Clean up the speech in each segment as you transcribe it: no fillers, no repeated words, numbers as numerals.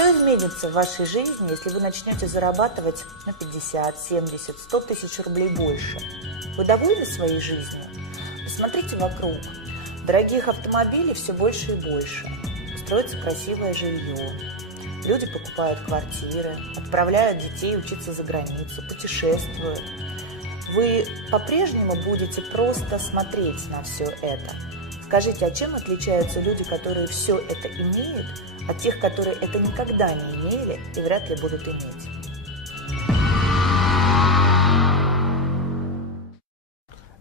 Что изменится в вашей жизни, если вы начнете зарабатывать на 50, 70, 100 тысяч рублей больше? Вы довольны своей жизнью? Посмотрите вокруг. Дорогих автомобилей все больше и больше. Строится красивое жилье. Люди покупают квартиры, отправляют детей учиться за границу, путешествуют. Вы по-прежнему будете просто смотреть на все это. Скажите, а чем отличаются люди, которые все это имеют, от тех, которые это никогда не имели и вряд ли будут iметь?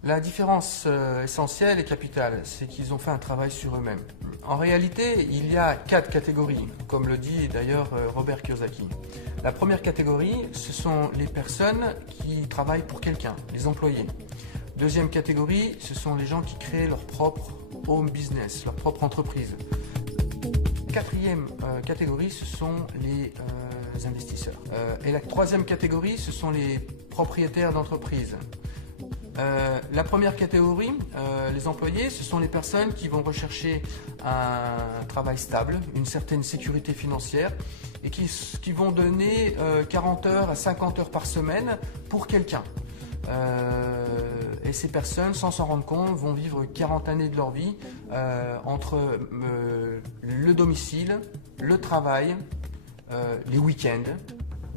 La différence essentielle et capitale, c'est qu'ils ont fait un travail sur eux-mêmes. En réalité, il y a 4 catégories, comme le dit d'ailleurs Robert Kiyosaki. La première catégorie, ce sont les personnes qui travaillent pour quelqu'un, les employés. Deuxième catégorie, ce sont les gens qui créent leur propre home business, leur propre entreprise. Quatrième catégorie, ce sont les investisseurs. Et la troisième catégorie, ce sont les propriétaires d'entreprises. La première catégorie, les employés, ce sont les personnes qui vont rechercher un travail stable, une certaine sécurité financière et qui vont donner 40 heures à 50 heures par semaine pour quelqu'un. Et ces personnes, sans s'en rendre compte, vont vivre 40 années de leur vie entre le domicile, le travail, les week-ends,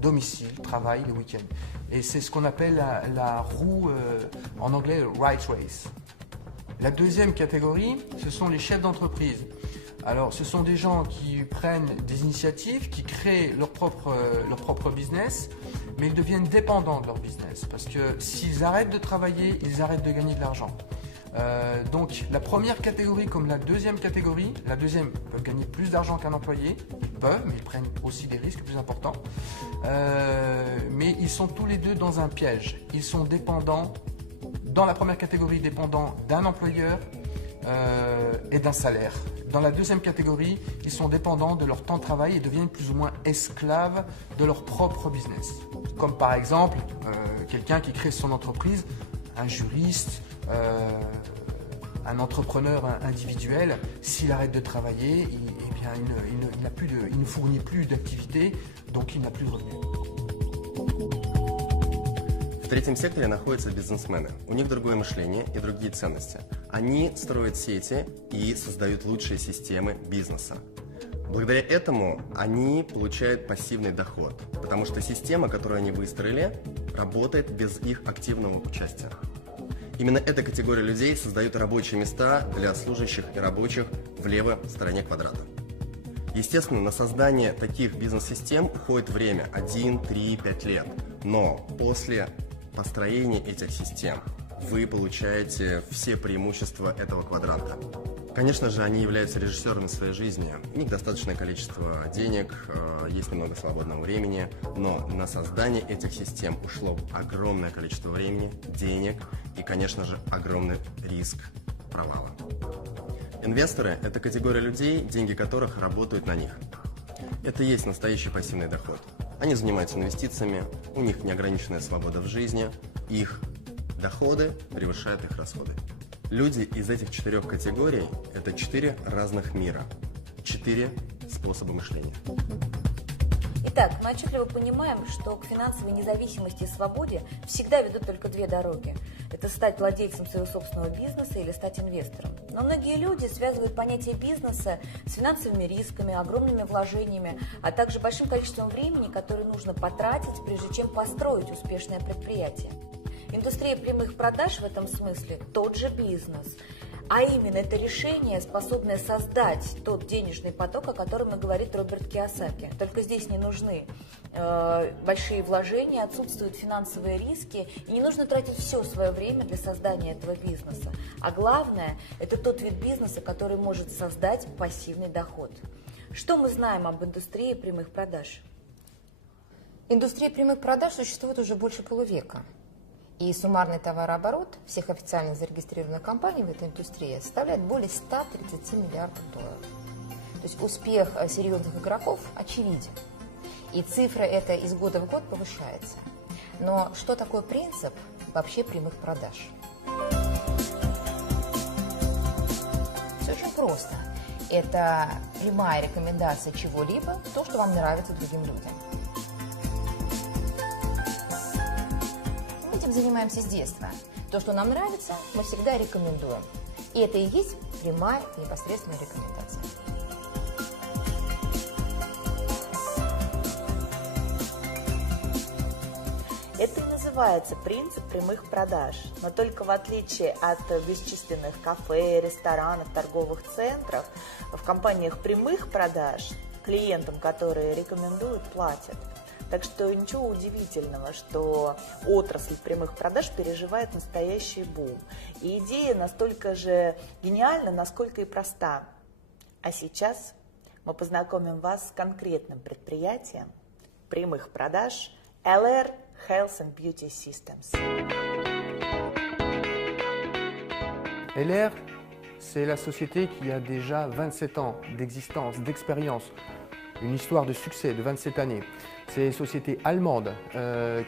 domicile, travail, les week-ends. Et c'est ce qu'on appelle la roue, en anglais, right race. La deuxième catégorie, ce sont les chefs d'entreprise. Alors, ce sont des gens qui prennent des initiatives, qui créent leur propre business, mais ils deviennent dépendants de leur business. Parce que s'ils arrêtent de travailler, ils arrêtent de gagner de l'argent. Donc, la première catégorie comme la deuxième catégorie, la deuxième peuvent gagner plus d'argent qu'un employé, ils peuvent, mais ils prennent aussi des risques plus importants. Mais ils sont tous les deux dans un piège. Ils sont dépendants, dans la première catégorie, dépendants d'un employeur et d'un salaire. Dans la deuxième catégorie, ils sont dépendants de leur temps de travail et deviennent plus ou moins esclaves de leur propre business. Comme par exemple, quelqu'un qui crée son entreprise, un juriste, un entrepreneur individuel, s'il arrête de travailler, il ne fournit plus d'activité, donc il n'a plus de revenus. В третьем секторе находятся бизнесмены. У них другое мышление и другие ценности. Они строят сети и создают лучшие системы бизнеса. Благодаря этому они получают пассивный доход, потому что система, которую они выстроили, работает без их активного участия. Именно эта категория людей создает рабочие места для служащих и рабочих в левой стороне квадрата. Естественно, на создание таких бизнес-систем уходит время 1, 3, 5 лет. Но после построения этих систем вы получаете все преимущества этого квадранта. Конечно же, они являются режиссерами своей жизни. У них достаточное количество денег, есть немного свободного времени, но на создание этих систем ушло огромное количество времени, денег и, конечно же, огромный риск провала. Инвесторы – это категория людей, деньги которых работают на них. Это и есть настоящий пассивный доход. Они занимаются инвестициями, у них неограниченная свобода в жизни, их доходы превышают их расходы. Люди из этих 4 категорий – это 4 разных мира, 4 способа мышления. Итак, мы отчетливо понимаем, что к финансовой независимости и свободе всегда ведут только 2 дороги. Это стать владельцем своего собственного бизнеса или стать инвестором. Но многие люди связывают понятие бизнеса с финансовыми рисками, огромными вложениями, а также большим количеством времени, которое нужно потратить, прежде чем построить успешное предприятие. Индустрия прямых продаж в этом смысле тот же бизнес. А именно, это решение, способное создать тот денежный поток, о котором и говорит Роберт Кийосаки. Только здесь не нужны большие вложения, отсутствуют финансовые риски, и не нужно тратить все свое время для создания этого бизнеса. А главное, это тот вид бизнеса, который может создать пассивный доход. Что мы знаем об индустрии прямых продаж? Индустрия прямых продаж существует уже больше полувека. И суммарный товарооборот всех официально зарегистрированных компаний в этой индустрии составляет более 130 миллиардов долларов. То есть успех серьезных игроков очевиден. И цифра эта из года в год повышается. Но что такое принцип вообще прямых продаж? Все очень просто. Это прямая рекомендация чего-либо, то, что вам нравится другим людям. Мы этим занимаемся с детства. То, что нам нравится, мы всегда рекомендуем. И это и есть прямая непосредственная рекомендация. Это и называется принцип прямых продаж. Но только в отличие от бесчисленных кафе, ресторанов, торговых центров, в компаниях прямых продаж клиентам, которые рекомендуют, платят. Так что ничего удивительного, что отрасль прямых продаж переживает настоящий бум. И идея настолько же гениальна, насколько и проста. А сейчас мы познакомим вас с конкретным предприятием прямых продаж LR Health and Beauty Systems. LR, c'est la société qui a déjà 27 ans d'existence, d'expérience, une histoire de succès de 27 années. C'est une société allemande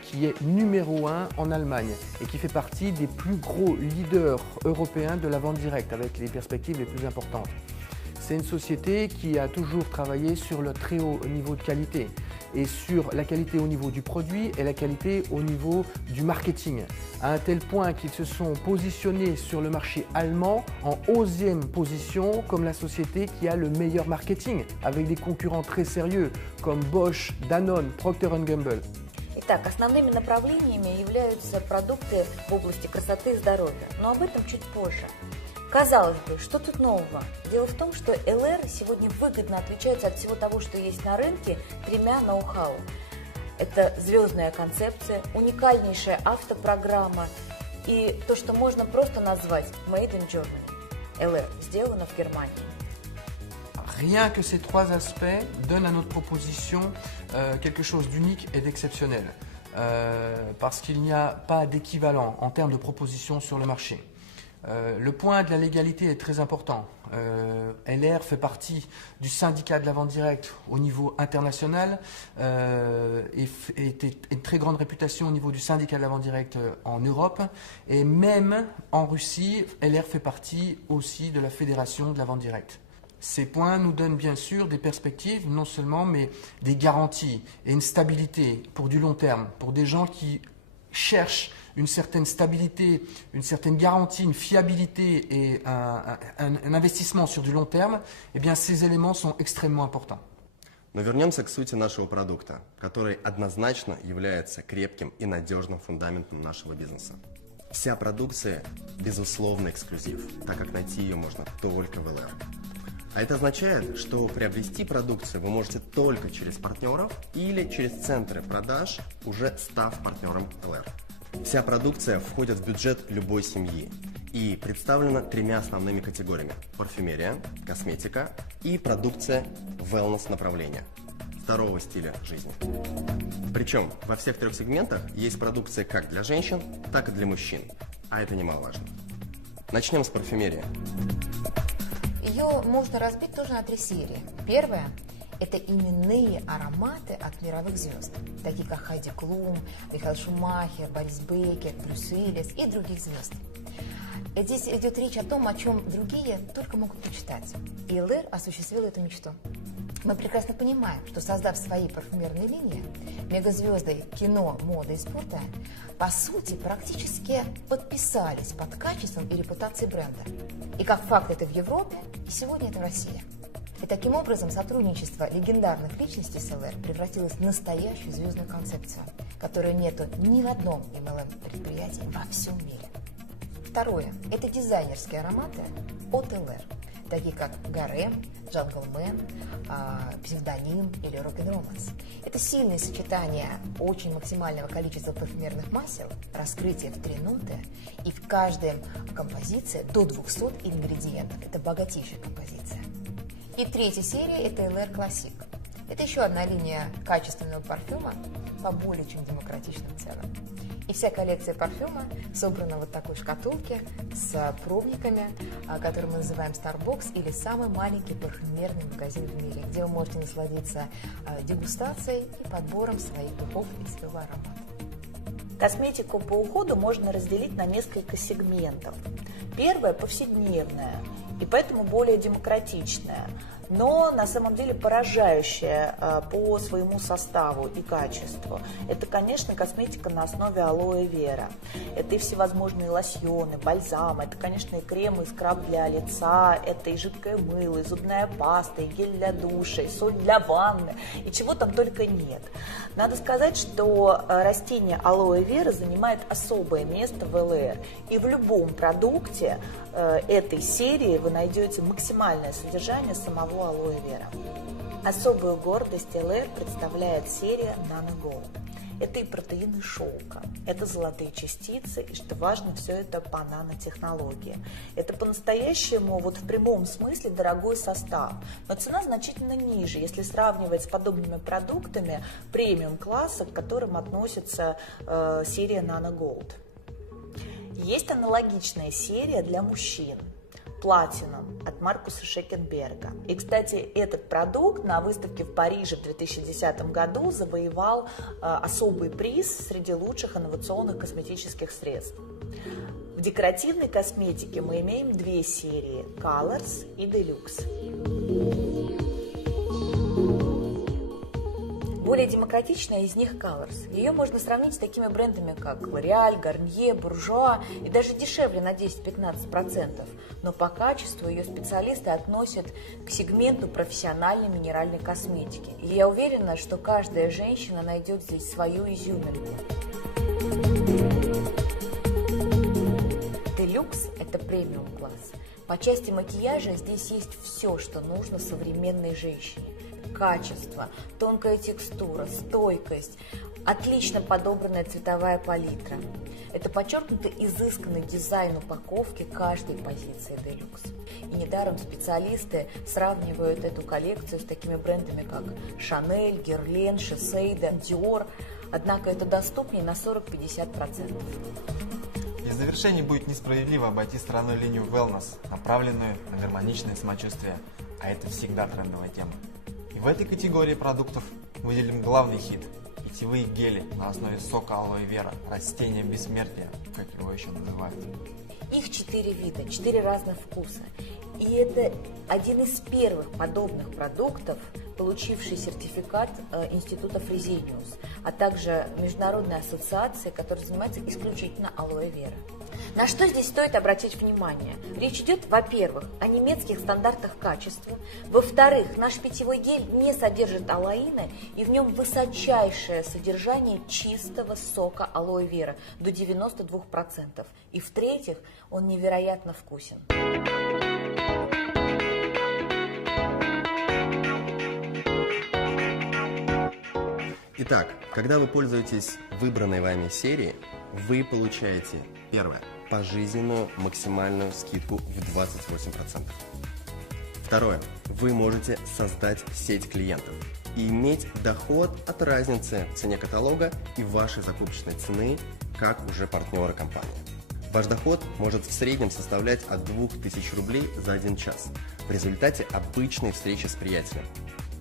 qui est numéro 1 en Allemagne et qui fait partie des plus gros leaders européens de la vente directe avec les perspectives les plus importantes. C'est une société qui a toujours travaillé sur le très haut niveau de qualité et sur la qualité au niveau du produit et la qualité au niveau du marketing, à un tel point qu'ils se sont positionnés sur le marché allemand en 11e position comme la société qui a le meilleur marketing, avec des concurrents très sérieux comme Bosch, Danone, Procter & Gamble. Итак, основными направлениями являются продукты в области красоты и здоровья, но об этом чуть позже. Казалось бы, что тут нового? Дело в том, что LR сегодня выгодно отличается от всего того, что есть на рынке, тремя ноу-хау. Это звездная концепция, уникальнейшая автопрограмма и то, что можно просто назвать Made in Germany. LR сделано в Германии. Rien que ces trois aspects donnent à notre proposition quelque chose d'unique et d'exceptionnel, parce qu'il n'y a pas d'équivalent en termes de proposition sur le marché. Le point de la légalité est très important. LR fait partie du syndicat de la vente directe au niveau international et une très grande réputation au niveau du syndicat de la vente directe en Europe. Et même en Russie, LR fait partie aussi de la fédération de la vente directe. Ces points nous donnent bien sûr des perspectives, non seulement, mais des garanties et une stabilité pour du long terme, pour des gens qui cherchent une certaine stabilité, une certaine garantie, une fiabilité et un investissement sur du long terme, eh bien ces éléments sont extrêmement importants. Но вернемся к сути нашего продукта, который однозначно является крепким и надежным фундаментом нашего бизнеса. Вся продукция – безусловно эксклюзив, так как найти ее можно только в LR. А это означает, что приобрести продукцию вы можете только через партнеров или через центры продаж, уже став партнером LR. Вся продукция входит в бюджет любой семьи и представлена тремя основными категориями – парфюмерия, косметика и продукция wellness направления, здорового стиля жизни. Причем во всех трех сегментах есть продукция как для женщин, так и для мужчин, а это немаловажно. Начнем с парфюмерии. Ее можно разбить тоже на три серии. Первая – это именные ароматы от мировых звезд, такие как Хайди Клум, Михаэль Шумахер, Борис Бейкер, Брюс Уиллис и других звезд. Здесь идет речь о том, о чем другие только могут мечтать. И LR осуществил эту мечту. Мы прекрасно понимаем, что создав свои парфюмерные линии, мегазвезды кино, моды и спорта, по сути, практически подписались под качеством и репутацией бренда. И как факт это в Европе, и сегодня это в России. И таким образом сотрудничество легендарных личностей с LR превратилось в настоящую звездную концепцию, которой нету ни в одном MLM-предприятии во всем мире. Второе – это дизайнерские ароматы от LR, такие как Гарем, Джанглмен, Псевдоним или Рок-н-Романс. Это сильное сочетание очень максимального количества парфюмерных масел, раскрытие в 3 ноты и в каждой композиции до 200 ингредиентов. Это богатейшая композиция. И третья серия – это LR Classic. Это еще одна линия качественного парфюма по более чем демократичным ценам. И вся коллекция парфюма собрана в вот такой шкатулке с пробниками, который мы называем Starbucks, или самый маленький парфюмерный магазин в мире, где вы можете насладиться дегустацией и подбором своих духов и своего аромата. Косметику по уходу можно разделить на несколько сегментов. Первое – повседневная. и поэтому более демократичная, но на самом деле поражающая по своему составу и качеству. Это, конечно, косметика на основе алоэ вера. Это и всевозможные лосьоны, бальзамы, это, конечно, и крем, и скраб для лица, это и жидкое мыло, и зубная паста, и гель для душа, и соль для ванны, и чего там только нет. Надо сказать, что растение алоэ вера занимает особое место в ЛР, и в любом продукте этой серии вы найдете максимальное содержание самого алоэ вера. Особую гордость ЛР представляет серия Nano Gold. Это и протеины шелка, это золотые частицы, и, что важно, все это по нанотехнологии. Это по-настоящему, вот в прямом смысле, дорогой состав, но цена значительно ниже, если сравнивать с подобными продуктами премиум-класса, к которым относится серия Nano Gold. Есть аналогичная серия для мужчин Platinum от Маркуса Шекенберга. И, кстати, этот продукт на выставке в Париже в 2010 году завоевал особый приз среди лучших инновационных косметических средств. В декоративной косметике мы имеем две серии – Colors и Deluxe. Более демократичная из них Colors. Ее можно сравнить с такими брендами, как L'Oréal, Garnier, Bourjois, и даже дешевле на 10-15%. Но по качеству ее специалисты относят к сегменту профессиональной минеральной косметики. И я уверена, что каждая женщина найдет здесь свою изюминку. Deluxe – это премиум-класс. По части макияжа здесь есть все, что нужно современной женщине. Качество, тонкая текстура, стойкость, отлично подобранная цветовая палитра. Это подчеркнуто изысканный дизайн упаковки каждой позиции Deluxe. И недаром специалисты сравнивают эту коллекцию с такими брендами, как Chanel, Guerlain, Shiseido, Dior. Однако это доступнее на 40-50%. И в завершении будет несправедливо обойти стороной линию wellness, направленную на гармоничное самочувствие, а это всегда трендовая тема. И в этой категории продуктов выделим главный хит – питьевые гели на основе сока алоэ вера, растения бессмертия, как его еще называют. Их 4 вида, 4 разных вкуса. И это один из первых подобных продуктов, получивший сертификат Института Fresenius, а также Международной ассоциации, которая занимается исключительно алоэ вера. На что здесь стоит обратить внимание? Речь идет, во-первых, о немецких стандартах качества, во-вторых, наш питьевой гель не содержит алоина, и в нем высочайшее содержание чистого сока алоэ вера до 92%, и в-третьих, он невероятно вкусен. Итак, когда вы пользуетесь выбранной вами серией, вы получаете, первое, пожизненную максимальную скидку в 28%. Второе, вы можете создать сеть клиентов и иметь доход от разницы в цене каталога и вашей закупочной цены, как уже партнеры компании. Ваш доход может в среднем составлять от 2000 рублей за 1 час в результате обычной встречи с приятелем.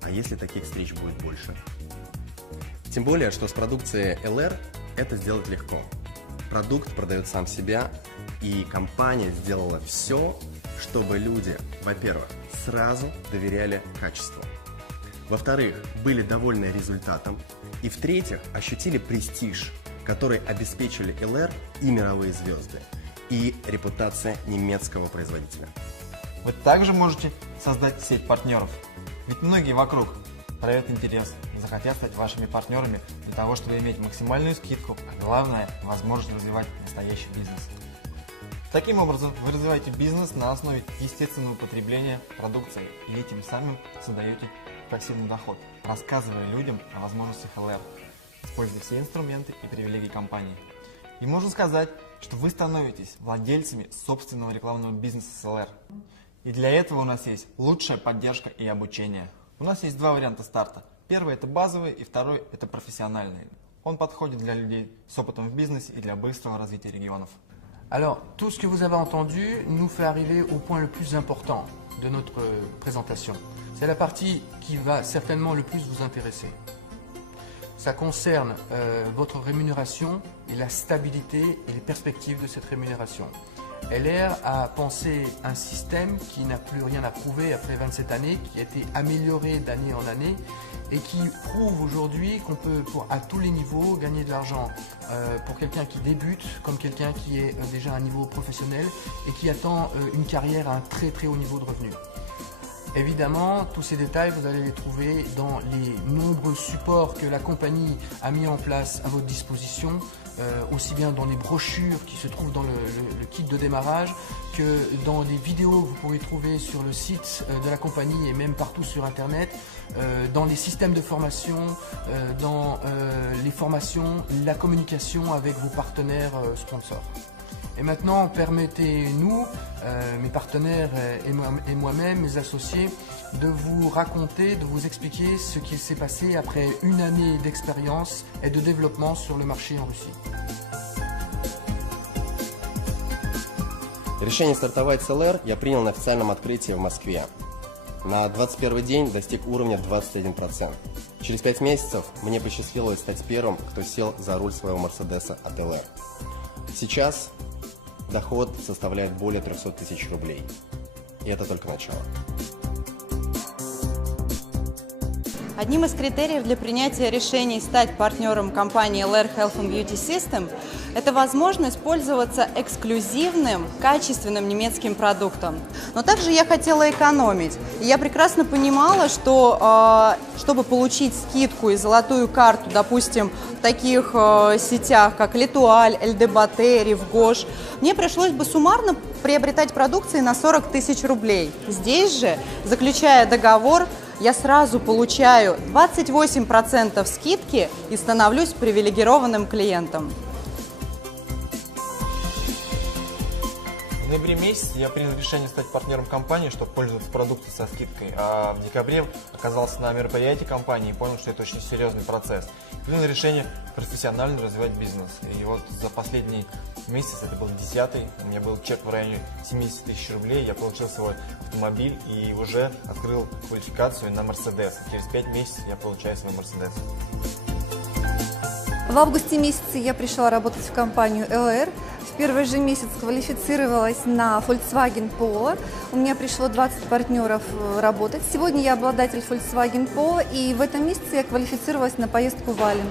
А если таких встреч будет больше? Тем более, что с продукцией ЛР это сделать легко. Продукт продает сам себя, и компания сделала все, чтобы люди, во-первых, сразу доверяли качеству, во-вторых, были довольны результатом, и в-третьих, ощутили престиж, который обеспечили ЛР и мировые звезды, и репутация немецкого производителя. Вы также можете создать сеть партнеров, ведь многие вокруг проявят интерес, захотят стать вашими партнерами для того, чтобы иметь максимальную скидку, а главное – возможность развивать настоящий бизнес. Таким образом, вы развиваете бизнес на основе естественного потребления продукции и этим самым создаете пассивный доход, рассказывая людям о возможностях ЛР, используя все инструменты и привилегии компании. И можно сказать, что вы становитесь владельцами собственного рекламного бизнеса с ЛР. И для этого у нас есть лучшая поддержка и обучение. У нас есть 2 варианта старта. Первый – это базовый, и второй – это профессиональный. Он подходит для людей с опытом в бизнесе и для быстрого развития регионов. Alors, tout ce que vous avez entendu nous fait arriver au point le plus important de notre présentation. C'est la partie qui va certainement le plus vous intéresser. Ça concerne votre rémunération et la stabilité et les perspectives de cette rémunération. LR a pensé un système qui n'a plus rien à prouver après 27 années, qui a été amélioré d'année en année et qui prouve aujourd'hui qu'on peut, à tous les niveaux, gagner de l'argent pour quelqu'un qui débute comme quelqu'un qui est déjà à un niveau professionnel et qui attend une carrière à un très très haut niveau de revenus. Évidemment, tous ces détails, vous allez les trouver dans les nombreux supports que la compagnie a mis en place à votre disposition, aussi bien dans les brochures qui se trouvent dans le kit de démarrage que dans des vidéos que vous pourrez trouver sur le site de la compagnie et même partout sur Internet, dans les systèmes de formation, dans les formations, la communication avec vos partenaires sponsors. Et maintenant, permettez-nous, mes partenaires et moi-même, mes associés, de vous raconter, de vous expliquer ce qui s'est passé après une année d'expérience et de développement sur le marché en Russie. Решение стартовать с ЛР я принял на официальном открытии в Москве. На 21 день достиг уровня 21%. Через 5 месяцев мне посчастливилось стать первым, кто сел за руль своего Мерседеса от ЛР. Сейчас доход составляет более 300 тысяч рублей. И это только начало. Одним из критериев для принятия решений стать партнером компании LR Health and Beauty System – это возможность пользоваться эксклюзивным, качественным немецким продуктом. Но также я хотела экономить. И я прекрасно понимала, что чтобы получить скидку и золотую карту, допустим, в таких сетях, как L'Etoile, LDBT, Rivgosh, мне пришлось бы суммарно приобретать продукции на 40 тысяч рублей. Здесь же, заключая договор, я сразу получаю 28% скидки и становлюсь привилегированным клиентом. В ноябре месяце я принял решение стать партнером компании, чтобы пользоваться продукцией со скидкой. А в декабре оказался на мероприятии компании и понял, что это очень серьезный процесс. Принял решение профессионально развивать бизнес. И вот за последний месяц, это был 10-й, у меня был чек в районе 70 тысяч рублей, я получил свой автомобиль и уже открыл квалификацию на Мерседес. Через 5 месяцев я получаю свой Мерседес. В августе месяце я пришла работать в компанию LR. В первый же месяц квалифицировалась на Volkswagen Polo. У меня пришло 20 партнеров работать. Сегодня я обладатель Volkswagen Polo, и в этом месяце я квалифицировалась на поездку в Ален.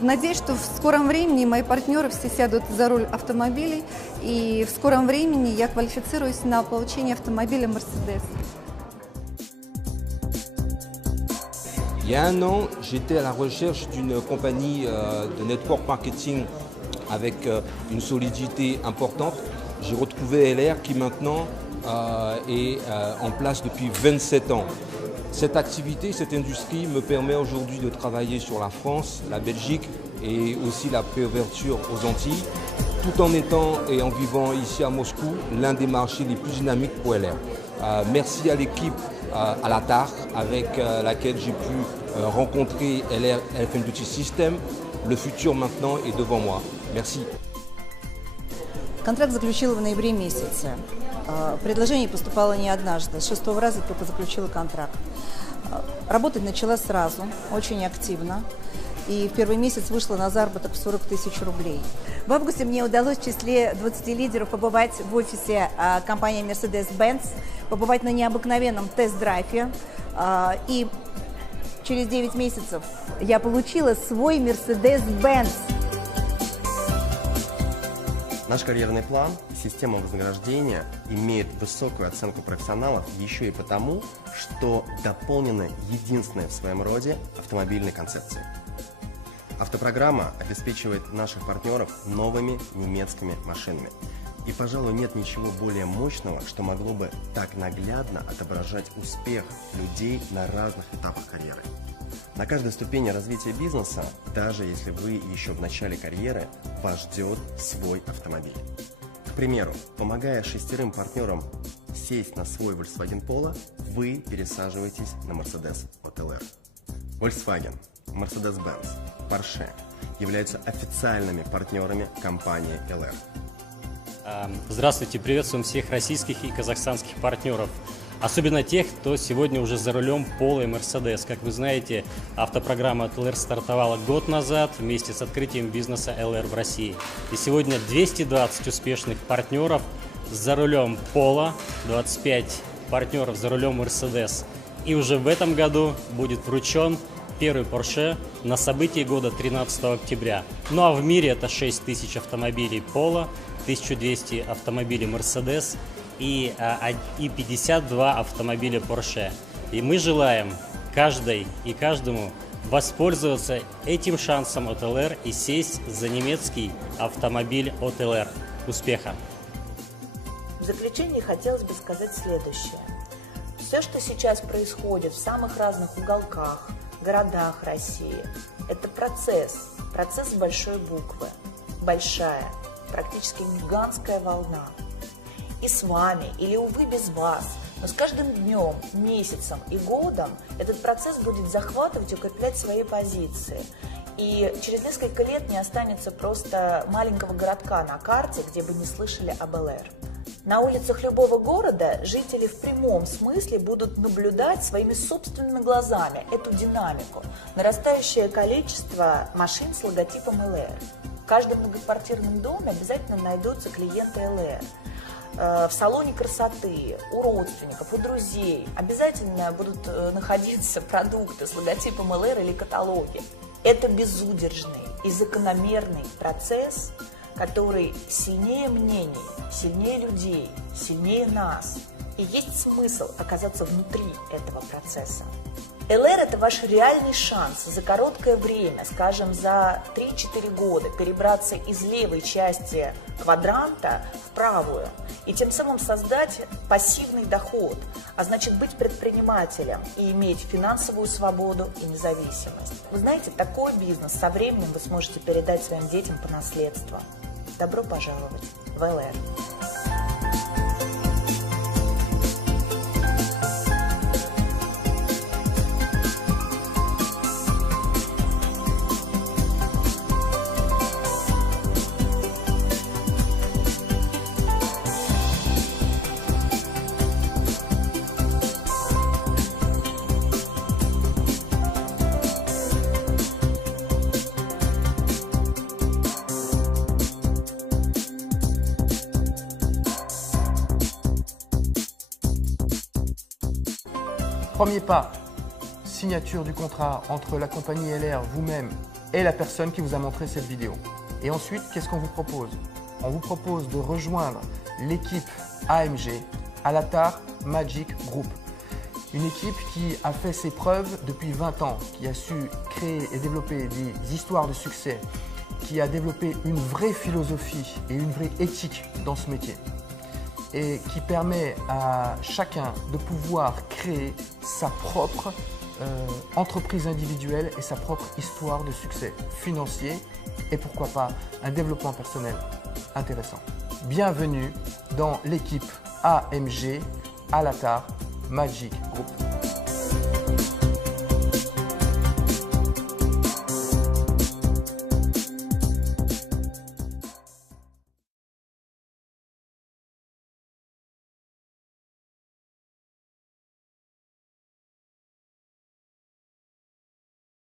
Надеюсь, что в скором времени мои партнеры все сядут за руль автомобилей, и в скором времени я квалифицируюсь на получение автомобиля Mercedes. Il y a un an, j'étais à la recherche d'une compagnie de network marketing avec une solidité importante. J'ai retrouvé LR qui maintenant est en place depuis 27 ans. Cette activité, cette industrie me permet aujourd'hui de travailler sur la France, la Belgique et aussi la préouverture aux Antilles, tout en étant et en vivant ici à Moscou, l'un des marchés les plus dynamiques pour LR. Merci à l'équipe à la TAR avec laquelle j'ai pu rencontrer LR Health and Beauty System. Le futur maintenant est devant moi. Merci. Контракт заключила в ноябре месяце. Предложение поступало не однажды, с 6-го раза только заключила контракт. Работать начала сразу, очень активно. И в первый месяц вышла на заработок в 40 тысяч рублей. В августе мне удалось в числе 20 лидеров побывать в офисе компании Mercedes-Benz, побывать на необыкновенном тест-драйве. И через 9 месяцев я получила свой Mercedes-Benz. Наш карьерный план, система вознаграждения имеет высокую оценку профессионалов еще и потому, что дополнены единственной в своем роде автомобильной концепцией. Автопрограмма обеспечивает наших партнеров новыми немецкими машинами. И, пожалуй, нет ничего более мощного, что могло бы так наглядно отображать успех людей на разных этапах карьеры. На каждой ступени развития бизнеса, даже если вы еще в начале карьеры, вас ждет свой автомобиль. К примеру, помогая 6 партнерам сесть на свой Volkswagen Polo, вы пересаживаетесь на Mercedes от LR. Volkswagen, Mercedes-Benz, Porsche являются официальными партнерами компании LR. Здравствуйте, приветствуем всех российских и казахстанских партнеров. Особенно тех, кто сегодня уже за рулем Polo и Mercedes. Как вы знаете, автопрограмма от LR стартовала год назад вместе с открытием бизнеса LR в России. И сегодня 220 успешных партнеров за рулем Polo, 25 партнеров за рулем Mercedes. И уже в этом году будет вручен первый Porsche на событии года 13 октября. Ну а в мире это 6000 автомобилей Polo, 1200 автомобилей Mercedes и 52 автомобиля Porsche. И мы желаем каждой и каждому воспользоваться этим шансом от ЛР и сесть за немецкий автомобиль от ЛР. Успеха! В заключение хотелось бы сказать следующее. Все, что сейчас происходит в самых разных уголках, городах России, это процесс с большой буквы, большая, практически гигантская волна. И с вами, или, увы, без вас, но с каждым днем, месяцем и годом этот процесс будет захватывать и укреплять свои позиции. И через несколько лет не останется просто маленького городка на карте, где бы не слышали об ЛР. На улицах любого города жители в прямом смысле будут наблюдать своими собственными глазами эту динамику, нарастающее количество машин с логотипом ЛР. В каждом многоквартирном доме обязательно найдутся клиенты ЛР. В салоне красоты, у родственников, у друзей обязательно будут находиться продукты с логотипом ЛР или каталоги. Это безудержный и закономерный процесс, который сильнее мнений, сильнее людей, сильнее нас. И есть смысл оказаться внутри этого процесса. ЛР – это ваш реальный шанс за короткое время, скажем, за 3-4 года, перебраться из левой части квадранта в правую и тем самым создать пассивный доход, а значит быть предпринимателем и иметь финансовую свободу и независимость. Вы знаете, такой бизнес со временем вы сможете передать своим детям по наследству. Добро пожаловать в ЛР. Premier pas, signature du contrat entre la compagnie LR, vous-même et la personne qui vous a montré cette vidéo. Et ensuite, qu'est-ce qu'on vous propose? On vous propose de rejoindre l'équipe AMG, Alatar Magic Group. Une équipe qui a fait ses preuves depuis 20 ans, qui a su créer et développer des histoires de succès, qui a développé une vraie philosophie et une vraie éthique dans ce métier, et qui permet à chacun de pouvoir créer sa propre entreprise individuelle et sa propre histoire de succès financier et pourquoi pas un développement personnel intéressant. Bienvenue dans l'équipe AMG Alatar Magic Group.